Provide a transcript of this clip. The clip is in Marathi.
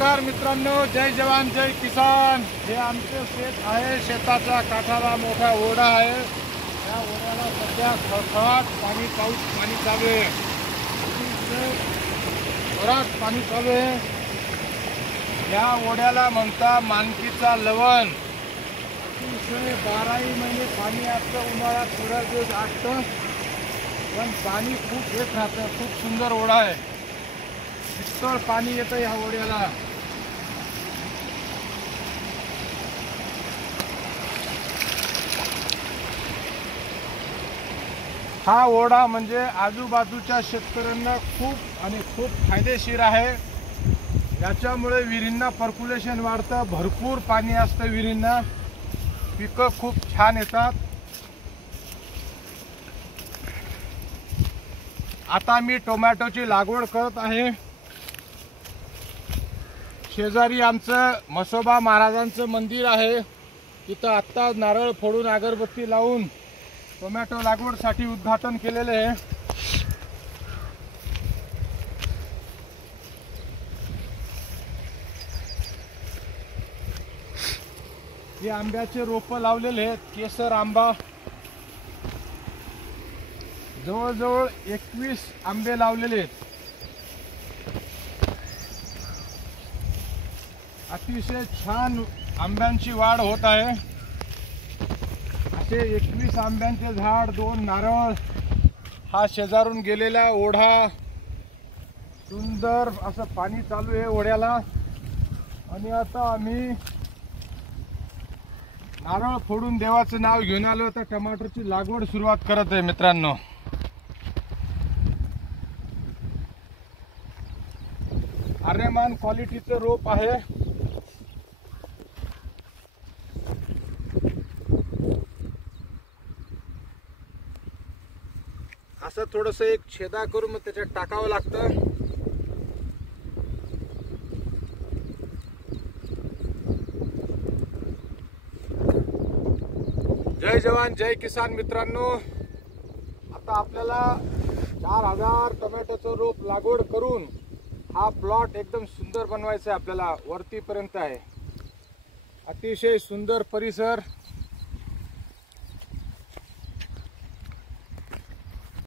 नमस्कार मित्रांनो, जय जवान जय किसान। हे आमचे शेत आहे। शेताच्या काठाला मोठा ओढा आहे। या ओढ्याला सध्या खळखळाट पाऊस चालू आहे। जोरात पाणी चालू आहे। या ओढ्याला म्हणता मानकीचा लवण। अतिशय 12ही महिने पाणी असतं। उन्हाळ्यात थोड्या दिवस असतं, पण पाणी खूप येत राहतं। खूप सुंदर ओढा आहे। शीतळ पाणी येतं या ओढ्याला। हा ओढा म्हणजे आजूबाजूच्या शेतकऱ्यांना खूप फायदेशीर आहे। याच्यामुळे विहिरींना पर्क्युलेशन वाढतं। भरपूर पाणी असतं विहिरींना। पिकं खूप छान येतात। आता मी टोमॅटोची लागवड करत आहे। शेजारी आमचं म्हसोबा महाराजांचं मंदिर आहे। तिथं आत्ता नारळ फोडून अगरबत्ती लावून टोमॅटो लागवडसाठी उद्घाटन केलेले आहे। हे आंब्याचे रोप लावलेले आहेत। केसर आंबा जवळजवळ 21 आंबे लावलेले आहेत। अतिशय छान आंब्यांची वाढ होत आहे। असे 21 आंब्यांचे झाड, 2 नारळ, हा शेजारून गेलेला ओढा, सुंदर असं पाणी चालू आहे ओढ्याला। आणि आता आम्ही नारळ फोडून देवाचं नाव घेऊन आलो। तर टमाटरची लागवड सुरुवात करत आहे मित्रांनो। आर्यमान क्वालिटीचं रोप आहे। असं थोडंसं एक छेदा करून मग त्याच्यात टाकावं लागतं। जय जवान जय किसान मित्रांनो, आता आपल्याला 4000 टोमॅटोचं रोप लागवड करून हा प्लॉट एकदम सुंदर बनवायचा आहे। आपल्याला वरतीपर्यंत आहे। अतिशय सुंदर परिसर।